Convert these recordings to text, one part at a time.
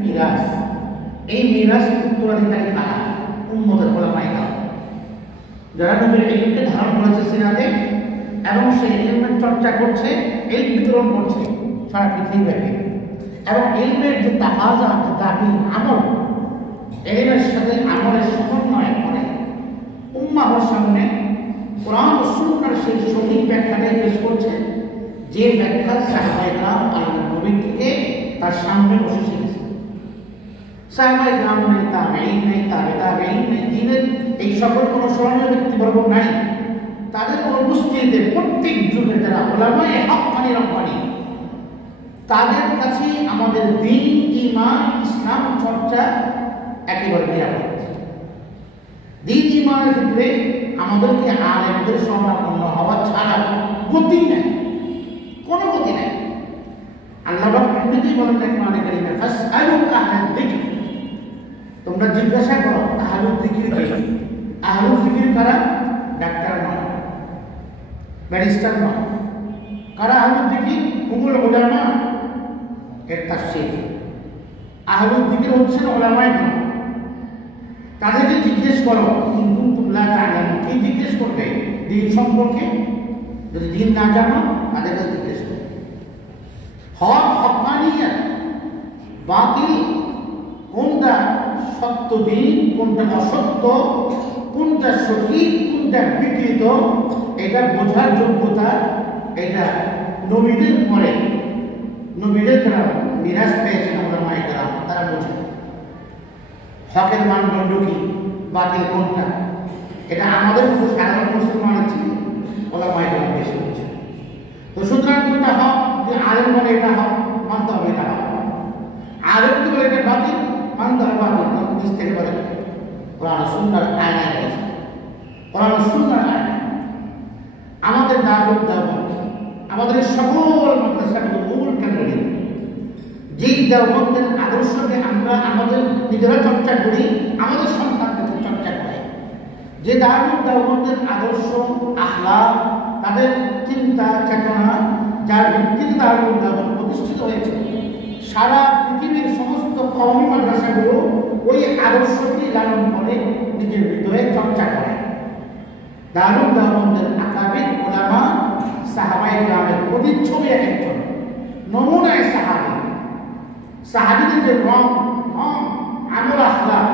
মিরাজ, এই মিরাজ উত্তরাধিকারী কারা? উম্মতের ওলামায়ে কেরাম, যারা নবীর ইলমকে ধারণ করেছে সিনাতে এবং সেই ইলমের চর্চা করছে, ইলম বিতরণ করছে সারা পৃথিবীব্যাপী। এবং ইলমের যে তাকাজা, যে দাবি, আমল, ইলমের সাথে আমলের সমন্বয় করে উম্মাহর সামনে কোরআন ও সুন্নাহর সেই সঠিক ব্যাখ্যাটাই পেশ করছে, যে ব্যাখ্যা সাহাবায়ে কেরাম আল্লাহর নবী থেকে তার সামনে বসে শিখেছে। সাহাবায়ে কেরাম নেই, তাবেঈন নেই, তাবেঈন নেই, দ্বীনের এই সকল অনুসরণীয় ব্যক্তিবর্গ নাই। তাদের অনুপস্থিতিতে প্রত্যেক যুগে যারা উলামায়ে হক্কানি রব্বানি, তাদের কাছে আমাদের দ্বীন, ঈমান, ইসলাম চর্চা একেবারে নিরাপদ। দ্বীন ঈমানের ক্ষেত্রে আমাদেরকে আলেমদের শরণাপন্ন হওয়া ছাড়া গতি নেই, কোনো গতি নেই। আল্লাহ পাক এমনিতেই বলেন কোরআনে কারীমে, ফাসআলু আহলাল যিকর, তোমরা জিজ্ঞাসা করো আহলুল যিকরকে। আহলুল যিকর কারা? ডাক্তার নয়, ব্যারিস্টার নয়। কারা আহলুল যিকর? হুমুল উলামা, এর তাফসীর। আহলুল যিকর হচ্ছেন উলামায়ে কেরাম। তাদেরকে জিজ্ঞেস করো, ইন কুনতুম লা তা'লামুন, কি জিজ্ঞেস করবে? দ্বীন সম্পর্কে। যদি দ্বীন না জানো তাদের কাছে জিজ্ঞেস করো। হক, হক্কানিয়াত, বাতিল, কোনটা সত্য দ্বীন, কোনটা অসত্য, কোনটা সঠিক, কোনটা বিকৃত, এটা বোঝার যোগ্যতা এটা নবীদের পরে, নবীদের যারা মিরাজ পেয়েছেন উলামায়ে কেরাম, তারা বোঝে হকের মানদণ্ড কি, বাতিল কোনটা। এটা আমাদের মতো সাধারণ মুসলমানের ছিল, উলামায়ে কেরাম বেশি বোঝে। তো সুতরাং কোনটা হক, যে আলেম বলে এটা হক, মানতে হবে এটা হক। আলেম যদি বলে এটা বাতিল, মানতে হবে বাতিল। নিজ থেকে বলে কোরআন সুন্নাহর আয়নায় রয়েছে, কোরআন সুন্নাহর আয়না। আমাদের দারুল দেওবন্দ, আমাদের সকল মাদ্রাসাগুলো মূল কেন্দ্র, যেই দেওবন্দের আদর্শকে আমরা আমাদের নিজেরা চর্চা করি, আমাদের সন্তানদের চর্চা করে, যে দারুল দেওবন্দের আদর্শ, আখলাক, তাদের চিন্তা চেতনা, যার ভিত্তিতে দারুল দেওবন্দ প্রতিষ্ঠিত হয়েছে, সারা পৃথিবীর সমস্ত কওমি মাদ্রাসাগুলো ওই আদর্শকে লালন করে নিজের ভিতরে চর্চা করে। দারুল দেওবন্দের আকাবির উলামা সাহাবায়ে কেরামের প্রতিচ্ছবি একজন, নমুনায় সাহাবী, সাহাবীদের যে রং, আমল, আখলাক,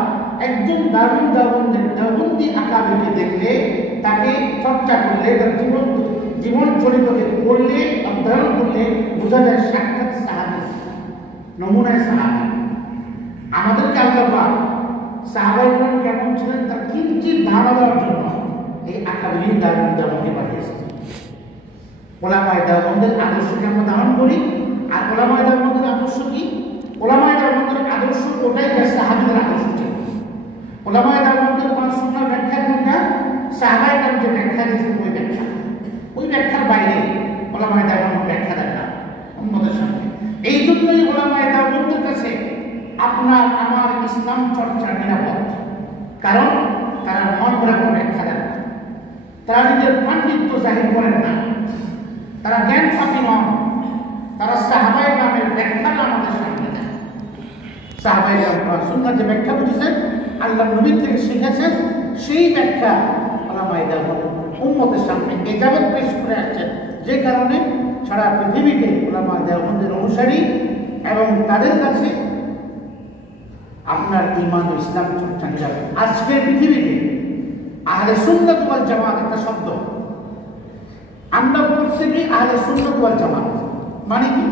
একজন দারুল দেওবন্দের দেওবন্দি আকাবিরকে দেখলে, তাকে চর্চা করলে, তার জীবন চরিত্রকে পড়লে, অধ্যয়ন করলে বোঝা যায় সাক্ষাৎ সাহাবী, নমুনায় সাহাবী। আমাদেরকে আল্লাহ পাক সাহাবায়ে কেরাম কেমন ছিলেন তার কিঞ্চিৎ ধারণা দেওয়ার জন্য এই আকাবির দারুল দেওবন্দকে পাঠিয়েছেন। উলামায়ে দেওবন্দের আদর্শকে আমরা ধারণ করি। আর উলামায়ে দেওবন্দের আদর্শ কি? উলামায়ে দেওবন্দের আদর্শ ওটাই যা সাহাবীদের আদর্শ ছিল। উলামায়ে দেওবন্দের কোরআন সুন্নাহর ব্যাখ্যা কোনটা? সাহাবায়ে কেরাম যে ব্যাখ্যা দিয়েছেন ওই ব্যাখ্যা, ওই ব্যাখ্যার বাইরে উলামায়ে দেওবন্দ ব্যাখ্যা দেন না উম্মতের সামনে। এই জন্যই উলামায়ে দেওবন্দের কাছে আপনার আমার ইসলাম চর্চা নিরাপদ, কারণ তারা মন করে কোনো ব্যাখ্যা দেন না, তারা নিজের পাণ্ডিত্য জাহির করেন না, তারা জ্ঞান ফাঁকি নন, তারা সাহাবায়ে কেরামের ব্যাখ্যাটা আমাদের সামনে দেন। সাহাবায়ে কেরাম কোরআন সুন্নাহর যে ব্যাখ্যা বুঝেছেন, আল্লাহর নবী থেকে শিখেছেন, সেই ব্যাখ্যা উলামায়ে দেওবন্দ উম্মতের সামনে এযাবৎ পেশ করে আসছেন, যে কারণে সারা পৃথিবীতে উলামায়ে দেওবন্দের অনুসারী এবং তাদের কাছে আপনার ঈমান ও ইসলাম চর্চা নিরাপদ। আজকের পৃথিবীতে আহলে সুন্নাত ওয়াল জামাত একটা শব্দ, আমরা প্রত্যেকেই আহলে সুন্নাত ওয়াল জামাত। মানে কি?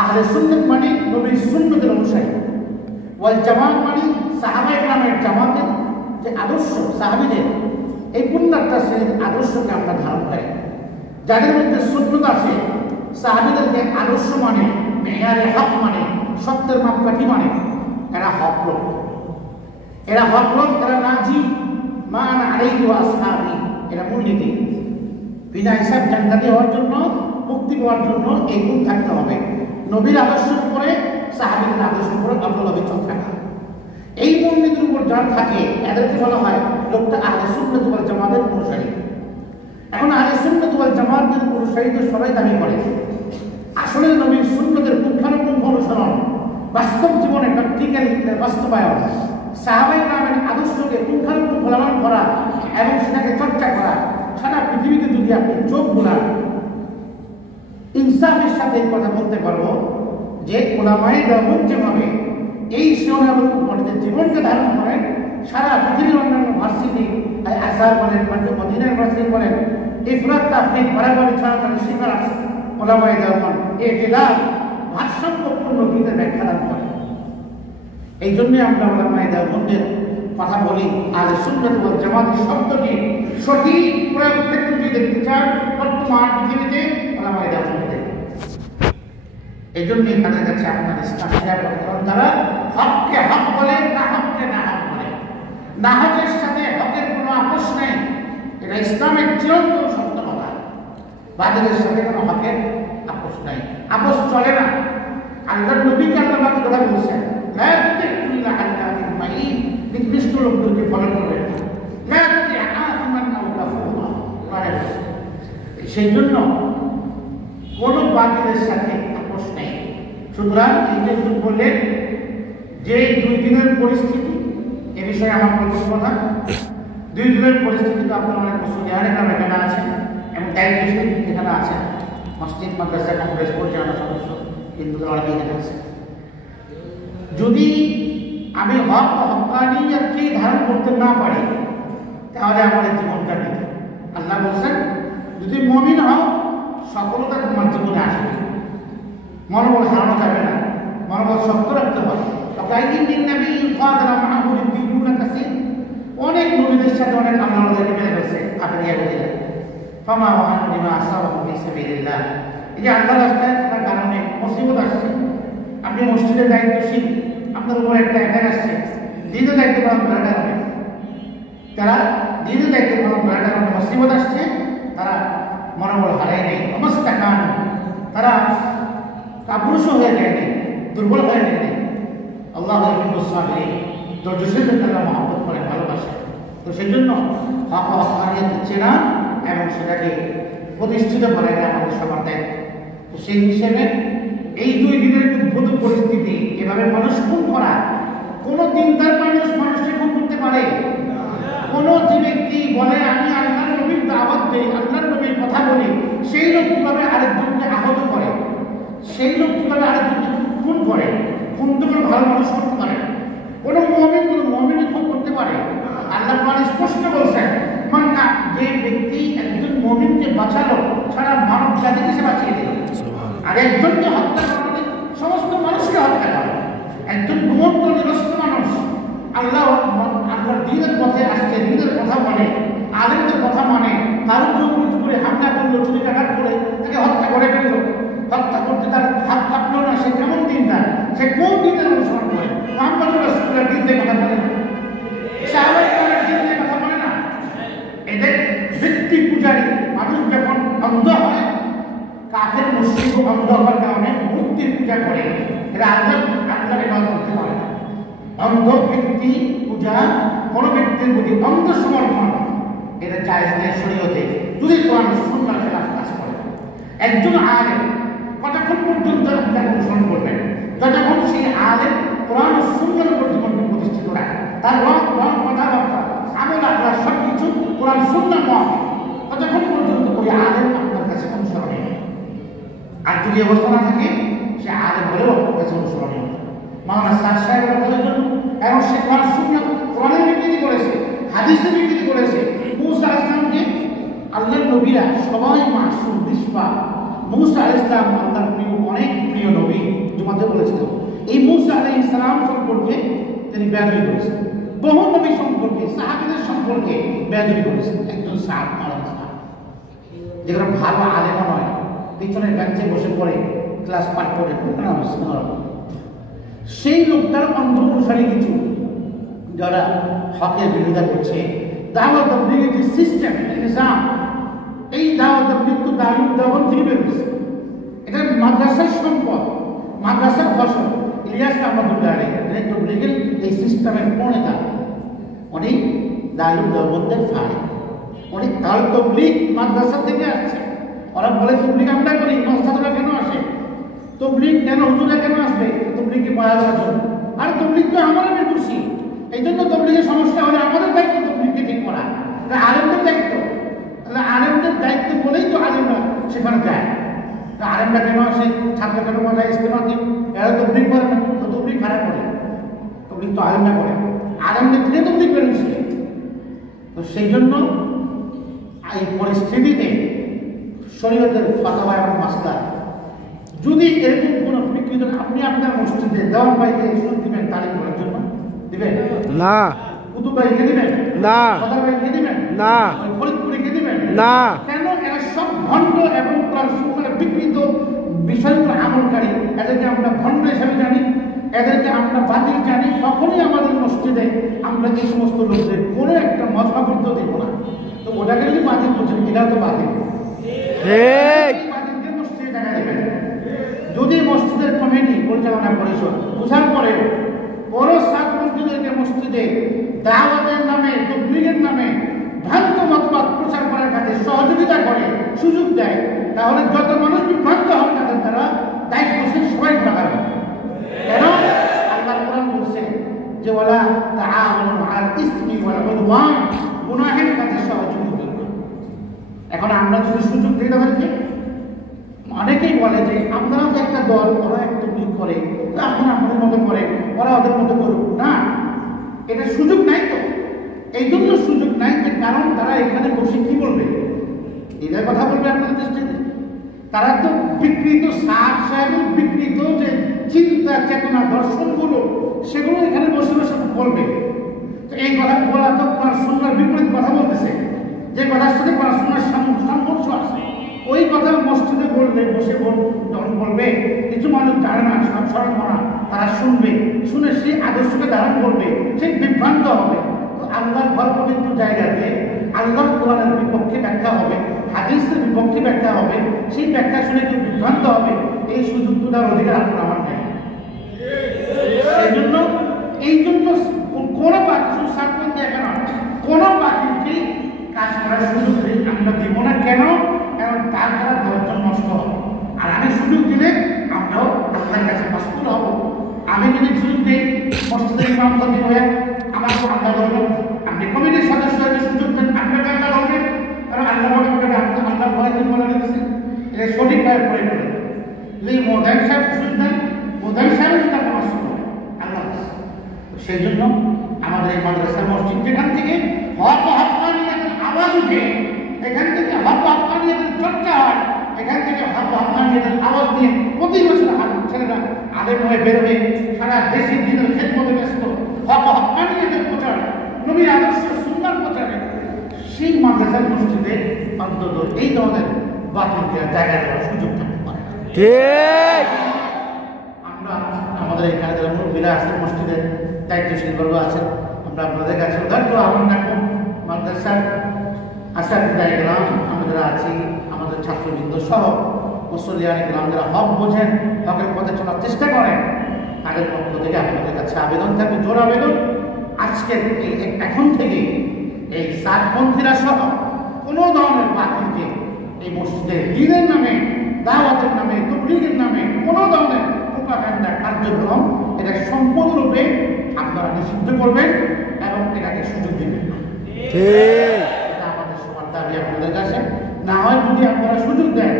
আহলে সুন্নাত মানে নবীর সুন্নতের অনুসারী, ওয়াল জামাত মানে সাহাবায়ে কেরামের জামাতের যে আদর্শ, সাহাবীদের এই পুণ্যাত্মা শ্রেণীর আদর্শকে আমরা ধারণ করি। যাদের মধ্যে সুন্নত আছে, সাহাবীদেরকে আদর্শ মানে, মেয়ারে হক মানে, সত্যের মাপকাঠি মানে, এরা হক লোক, এরা হক লোক, এরা নাজি মা আনা আলাইহি ওয়া আসহাবি, এরা মূলনীতি। বিনা হিসাব জান্নাতি হওয়ার জন্য, মুক্তি পাওয়ার জন্য এই গুণ থাকতে হবে। নবীর আদর্শের উপরে, সাহাবীদের আদর্শের উপরে অটল অবিচল থাকা। এই মূলনীতির উপর যারা থাকে এদেরকে বলা হয় লোকটা আহলে সুন্নাত ওয়াল জামাতের অনুসারী। এখন আহলে সুন্নাত ওয়াল জামাতের অনুসারী তো সবাই দাবি করে, আসলে নবীর সুন্নতের পুঙ্খানুপুঙ্খ অনুসরণ বাস্তব জীবনে প্র্যাকটিক্যালি বাস্তবায়ন, সাহাবায়ে কেরামের আদর্শকে পুঙ্খানুপুঙ্খ লালন করা এবং সেটাকে চর্চা করা। সারা পৃথিবীতে যদি আপনি চোখ বুলান, ইনসাফের সাথে এই কথা বলতে পারবো যে উলামায়ে দেওবন্দ যেভাবে এই শিরোনামের উপরে জীবনকে ধারণ করেন, সারা পৃথিবীর অন্যান্য ভার্সিটি, আজহার বলেন, মদিনা ইউনিভার্সিটি বলেন, ইফরাত তাফরিক বাড়াবাড়ি ছাড়া তাদের শিকার আছে উলামায়ে দেওবন্দ ইতিদাল ভারসাম্যপূর্ণ দিনের ব্যাখ্যা দান করে। এই জন্যই আমরা উলামায়ে দেওবন্দের কথা বলি। আহলে সুন্নাত ওয়াল জামাতের শব্দটি সঠিক প্রয়োগ ক্ষেত্রে যদি দেখতে চান বর্তমান পৃথিবীতে উলামায়ে দেওবন্দ দেখেন। এই জন্যই তাদের কাছে আপনার ইসলাম নিরাপদ, কারণ তারা হককে হক বলে, না হককে না হক বলে। না হকের সাথে হকের কোনো আপোষ নেই, এটা ইসলামের চিরন্তন সত্য কথা। বাতিলের সাথে কোনো হকের আপোষ নাই, আপোষ চলে না। আল্লাহর নবীকে আল্লাহ পাক কথা বলছেন, লা তুতিকুল্লা আল্লাহিন মাইন, নিকৃষ্ট লোকদেরকে ফলো করবেন না, লা তুতি আহমান আও কাফুরা। সেই জন্য কোনো বাতিলের সাথে আপোষ নেই। সুতরাং এই যে বললেন যে 2 দিনের পরিস্থিতি, এ বিষয়ে আমার বক্তব্য না। 2 দিনের পরিস্থিতি তো আপনারা অনেক মুসলিয়ানের নাম এখানে আছেন এবং দায়িত্বশীল এখানে আছেন, মসজিদ মাদ্রাসা কংগ্রেস পরিচালনা সদস্য হিন্দুদের অনেকে এখানে আছে। যদি আমি হক ও হক্কানিয়তকে ধারণ করতে না পারি তাহলে আমাদের জীবনটা নেই। আল্লাহ বলছেন যদি মুমিন হও সফলতা তোমার জীবনে আসবে, মনোবল হারানো যাবে না, মনোবল শক্ত রাখতে হবে। অনেক নবীদের সাথে অনেক আল্লাহকে মেনে ফেলছে আপনি ফামা ওয়াহানু লিমা আসাবাহুম ফি সাবিলিল্লাহ। এই যে আল্লাহর রাস্তায় থাকার কারণে মুসিবত আসছে, আপনি মসজিদের দায়িত্বশীল, আপনার উপর একটা অ্যাটাক আসছে, দ্বিতীয় দায়িত্ব পালন করার কারণে তারা দ্বিতীয় দায়িত্ব পালন করার কারণে মুসিবত আসছে, তারা মনোবল হারায় নেই, অবস্থা কান, তারা কাপুরুষ হয়ে যায়নি, দুর্বল হয়ে যায়নি। আল্লাহ ধৈর্যশীলদের তারা মহব্বত করে, ভালোবাসে। তো সেই জন্য হক ও হক্কানিয়ত চেনা এবং সেটাকে প্রতিষ্ঠিত করা এটা আমাদের সবার দায়িত্ব। তো সেই হিসেবে এই 2 দিনের উদ্ভূত পরিস্থিতি, এভাবে মানুষ খুন করা, কোনো দিনদার মানুষ মানুষকে খুন করতে পারে? কোনো যে ব্যক্তি বলে আমি আল্লাহর নবীর দাওয়াত দেই, আল্লাহর নবীর কথা বলি, সেই লোক কিভাবে আরেকজনকে আহত করে, সেই লোক কিভাবে আরেকজনকে খুন করে? খুন তো কোনো ভালো মানুষ করতে পারে? কোনো মুমিন খুন করতে পারে? আল্লাহ কোরআনে স্পষ্ট বলছেন, মান্না, যে ব্যক্তি একজন মুমিনকে বাঁচালো সারা মানব জাতিকে সে বাঁচিয়ে দিল। আর একজনকে হত্যা করলে সমস্ত মানুষকে হত্যা করে। একজন ঘুমন্ত নিরস্ত মানুষ আল্লাহর দ্বীনের পথে আসছে, দ্বীনের কথা মানে, আলেমদের কথা মানে, তার উপরে হামলা করলো, চুরিকাঘাত করে তাকে হত্যা করে ফেললো। হত্যা করতে তার হাত কাঁপলো না, সে কেমন দিনদার? সে কোন দিনের অনুসরণ করে? মুহাম্মদ রাসূলুল্লাহর দ্বীন দিয়ে কথা বলে না, সাহাবায়ে কেরামের দ্বীন দিয়ে কথা বলে না। এদের ভিত্তি পূজারী মানুষ যখন অন্ধ হয়, কাফের মুশরিক অন্ধ হওয়ার কারণে মূর্তির পূজা করে, এরা আল্লাহর ইবাদত করতে পারে না। অন্ধ ব্যক্তি পূজা কোনো ব্যক্তির প্রতি অন্ধ সমর্পণ এটা জায়েজ নেই শরীয়তে, যদি কোরআন সুন্নাহর খেলাফ কাজ করে। একজন আলেম কতক্ষণ পর্যন্ত আপনাকে অনুসরণ করবেন? যতক্ষণ সেই আলেম কোরআন ও সুন্নাহর উপর জীবনকে প্রতিষ্ঠিত রাখে, তার রং কথাবার্তা আমল আখলাক সবকিছু কোরআন সুন্নাহ মুআফিক, ততক্ষণ পর্যন্ত ওই আলেম আপনার কাছে অনুসরণীয়। আর যদি অবস্থা না থাকে, সে আলেম হলেও আপনার কাছে অনুসরণীয়। মাওলানা সাদ সাহেবের কথার জন্য এবং সে কোরআন সুন্নাহ কোরআনের বিকৃতি করেছে, হাদিসের বিকৃতি করেছে। মুসা আলাইহিস সালামকে আল্লাহর নবীরা সবাই মাসুম নিষ্পাপ। মুসা আলাইহিস সালাম আল্লাহর প্রিয়, অনেক প্রিয় নবী, জুমাতে বলেছিলেন। এই মুসা আলাইহিস সালাম সম্পর্কে তিনি বেয়াদবি করেছেন, বহু নবী সম্পর্কে, সাহাবীদের সম্পর্কে বেয়াদবি করেছেন। একজন সাহাব আলাইহিস সালাম যেখানে ভালো আলেম নয়, পিছনের বেঞ্চে বসে পড়ে ক্লাস পাঠ করে, সেই লোকটার অন্ধ অনুসারী কিছু যারা হকের বিরোধিতা করছে, দাওয়াত তাবলীগের যে সিস্টেম, নিজাম, এই দাওয়াত তাবলীগ তো দারুল দেওবন্দ থেকে বের হয়েছে। এটা মাদ্রাসার সম্পদ, মাদ্রাসার ফসল। ইলিয়াস রহমাতুল্লাহ আলাইহি তাবলীগের এই সিস্টেমের প্রণেতা, উনি দারুল দেওবন্দের ফাঁড়ি, উনি দারুল তাবলীগ মাদ্রাসা থেকে আসছে। ওরা বলে তাবলীগ আমরা করি, মাদ্রাসারা কেন আসে? তাবলীগ কেন, হুজুরা কেন আসবে? তবলিগকে পড়া দেওয়ার জন্য। আর তবলিগ তো আমারও বেকুশি, এই জন্য তবলিগের সমস্যা হলে আমাদের দায়িত্ব তবলিগকে ঠিক করা, আলেমদের দায়িত্ব। তাহলে আলেমদের দায়িত্ব বলেই তো আলেমরা সেখানে যায়। আলেমরা কেন আসে, ছাত্র কেন বলায় ইস্তেমা কি, এরা তবলিগ করে না, তো তবলিগ খারাপ করে, তবলিগ তো আলেমরা করে, আলেমদের থেকে তবলিগ বেরোচ্ছে। তো সেই জন্য এই পরিস্থিতিতে শরীয়তের ফতোয়া এবং মাসলা যদি এরকম কোনো বিকৃত, আপনি আপনার মসজিদে দেওয়ান বাইকে সুদ দিবেন তালিম করার জন্য, দিবেন না? কুতুব বাইকে দিবেন না? সদর বাইকে দিবেন না? ফরিদপুরে দিবেন না? কেন? এরা সব ভণ্ড এবং বিকৃত বিষয়গুলো আমলকারী। এদেরকে আমরা ভণ্ড হিসেবে জানি, এদেরকে আমরা বাতিল জানি। কখনই আমাদের মসজিদে আমরা যে সমস্ত লোকদের কোনো একটা মজমা করতে দেবো না। তো ওটাকে যদি বাতিল করছেন, এটা তো বাতিল, বাতিলকে মসজিদে টাকা দেবেন। যদি মসজিদের কমিটি পরিচালনা পরিষদ বোঝার পরেও বড় সাতপন্থীদেরকে মসজিদে দাওয়াতের নামে, তবলিগের নামে ভ্রান্ত মতবাদ প্রচার করার কাছে সহযোগিতা করে, সুযোগ দেয়, তাহলে যত মানুষ বিভ্রান্ত হবে তাদের দ্বারা দায়িত্ব সবাই থাকার। কেন? আল্লাহ কোরআন বলছে যে ওয়ালা তাআওয়ানু আলাল ইসমি ওয়াল উদওয়ান, গুনাহের কাজে সহযোগিতা করবে। এখন আমরা যদি সুযোগ দিই তাদেরকে, অনেকেই বলে যে আপনারা তো একটা দল, ওরা একটা তবলিগ করে, আপনারা আপনাদের মতো করে, ওরা ওদের মতো করুক না। এটা সুযোগ নাই তো, এই জন্য সুযোগ নাই যে কারণ তারা এখানে বসে কি বলবে, এদের কথা বলবে আপনাদের দৃষ্টিতে। তারা তো বিকৃত সাহেব বিকৃত যে চিন্তা চেতনা দর্শনগুলো, সেগুলো এখানে বসে বসে বলবে। তো এই কথা বলা তো পড়াশোনার বিপরীত কথা বলতেছে, যে কথার সাথে পড়াশোনার সামঞ্জস্য আছে। ওই কথা মসজিদে বলবে, বসে যখন বলবে, কিছু মানুষ জানে না, সব সরল মানা, তারা শুনবে, শুনে সেই আদর্শকে ধারণ করবে, সে বিভ্রান্ত হবে। তো আল্লাহর ঘর পবিত্র জায়গাতে আল্লাহর কোরআনের বিপক্ষে ব্যাখ্যা হবে, হাদিসের বিপক্ষে ব্যাখ্যা হবে, সেই ব্যাখ্যা শুনে কেউ বিভ্রান্ত হবে, এই সুযোগটার অধিকার আপনার আমার নেই। এই জন্য কোনো বাকি সাতপন্থী দেখে না, কোনো বাকিকে কাজ করার সুযোগ আমরা দিব না। কেন? কারণ তার দ্বারা দশজন নষ্ট হবে। আর আমি সুযোগ দিলে আমরাও আল্লাহর কাছে মাসউল হব। আমি যদি সুযোগ দিই মসজিদের ইমাম খতিব হয়ে, আমার আল্লাহ ধরবেন। আপনি কমিটির সদস্য হয়ে সুযোগ দেন, আপনাকে আল্লাহ ধরবেন। কারণ আল্লাহ আল্লাহ ভয় বলে দিয়েছেন, এটা সঠিকভাবে প্রয়োগ করে। যদি মোদাইন সাহেব সুযোগ দেন, মোদাইন সাহেব যদি আপনার মাসউল হয় আল্লাহ। সেই জন্য আমাদের এই মাদ্রাসা মসজিদ, যেখান থেকে হক ও হক্কানিয়াতের আওয়াজ উঠে, এখান থেকে হক ও হক্কানিয়াতের চর্চা হয়, এখান থেকে হক ও হক্কানিয়াতের আওয়াজ নিয়ে প্রতি বছর ছেলেরা আলেম হয়ে বের হয়ে সারা দেশে দিনের খেদমতে ব্যস্ত, হক ও হক্কানিয়াতের প্রচার, নবীর আদর্শ সুন্নাহর প্রচারে। সেই মাদ্রাসার মসজিদে অন্তত এই ধরনের বাতিল দেওয়ার জায়গা দেওয়ার সুযোগ থাকতে পারে। আমরা আমাদের এখানে যারা মুরব্বীরা আছেন, মসজিদের দায়িত্বশীল বর্গ আছেন, আমরা আপনাদের কাছে উদার্ত আহ্বান রাখবো, মাদ্রাসার আসাদিদায়ে কেরাম আমরা যারা আছি, আমাদের ছাত্রবৃন্দ সহ মুসল্লিয়ানে কেরাম যারা হক বোঝেন, হকের পথে চলার চেষ্টা করেন, তাদের পক্ষ থেকে আপনাদের কাছে আবেদন থাকবে, জোর আবেদন, আজকের এই এখন থেকে এই সাতপন্থীরা সহ কোনো ধরনের বাতিলকে এই মসজিদের দ্বীনের নামে, দাওয়াতের নামে, তবলিগের নামে কোনো ধরনের প্রোপাগান্ডা কার্যক্রম, এটা সম্পূর্ণরূপে আপনারা নিষিদ্ধ করবেন এবং এটাকে সুযোগ দিবেন। এটা আমাদের সবার দাবি আপনাদের কাছে। না হয় যদি আপনারা সুযোগ দেন,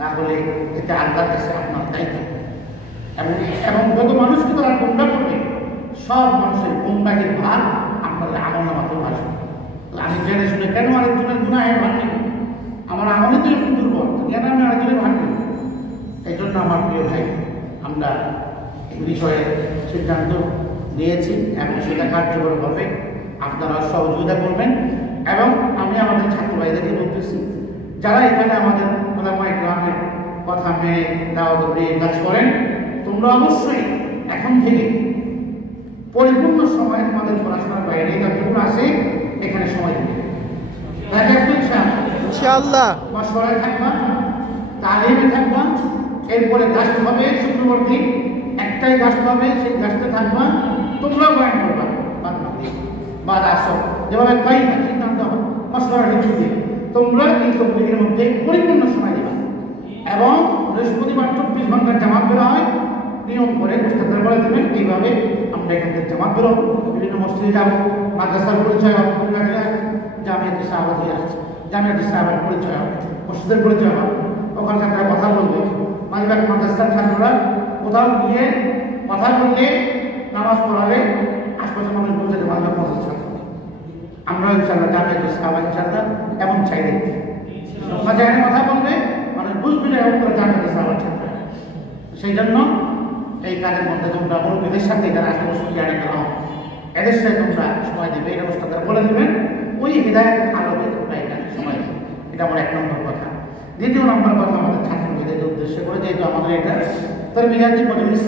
তাহলে এটা আল্লাহর কাছে আপনার দায়িত্ব। এবং যত মানুষকে তারা গোমরা করবে, সব মানুষের গোমরাহির ভার আপনাদের আমল নামাতে আসবে। আমি জেনে শুনে কেন আরেকজনের গুনাহের ভার নেব? আমার আমলে তো একটু দুর্বল, কেন আমি আরেকজনের ভার নেব? এই জন্য আমার প্রিয় ভাই, আমরা এই বিষয়ে সিদ্ধান্ত নিয়েছি এবং সেটা কার্যকর হবে। আপনারা সহযোগিতা করবেন। এবং আমি আমাদের ছাত্র ভাইদেরকে বলতেছি, যারা এখানে আমাদের ওলামায়ে কেরামের কথা মেনে দাওয়াত দিয়ে কাজ করেন, তোমরা অবশ্যই এখন থেকে পরিপূর্ণ সময় তোমাদের পড়াশোনার বাইরে যতটুকু আছে এখানে সময় দেবে। ইনশাআল্লাহ মাশওয়ারায় থাকবা, তালিমে থাকবা, এরপরে গাছ হবে শুক্রবার দিন, একটাই গাছ হবে, সেই গাছটা থাকবা, তোমরাও বয়ান করবা বা আসো, যেভাবে পাই না সিদ্ধান্ত হবে মাশওয়ারা দিয়ে তোমরা এই তবলিগের মধ্যে পরিপূর্ণ সময় দেবা। এবং বৃহস্পতিবার 24 ঘন্টার জামাত বেরা হয়, নিয়ম করে উস্তাদরা বলে দেবেন এইভাবে আমরা এখান থেকে জামাত বেরোব, বিভিন্ন মসজিদে যাবো, মাদ্রাসার পরিচয় হবে, জামিয়াতুল সাহাবাত হয়ে আসছে, জামিয়াতুল সাহাবাত পরিচয় হবে, মসজিদের পরিচয় হবে, ওখানকার তারা কথা বলবে। মাঝে মাদ্রাসার ছাত্ররা কোথাও গিয়ে কথা বললে নামাজ পড়ালে আশপাশের মানুষ বলছে যে মাঝে মাদ্রাসার ছাত্র। আমরা ইনশাআল্লাহ জামিয়াতুল সাহাবাত ইনশাআল্লাহ এমন চাই দেখতে, মাঝে কথা বলবে মানুষ বুঝবে না এমন করে জামিয়াতুল সাহাবাত ছাত্র। সেই জন্য এই কাজের মধ্যে তোমরা মুরব্বীদের সাথে যারা আসলে সুবিধা করা হবে এদের সাথে তোমরা সময় দেবে, এই অবস্থা তারা বলে দেবেন, ওই হৃদায়তের আলোকে তোমরা এখানে সময় দেবে। এটা আমার 1 নম্বর কথা। দ্বিতীয় নম্বর কথা, আমাদের ছাত্রদের উদ্দেশ্য করে, যেহেতু আমাদের এটা তরবিয়াতি মজলিস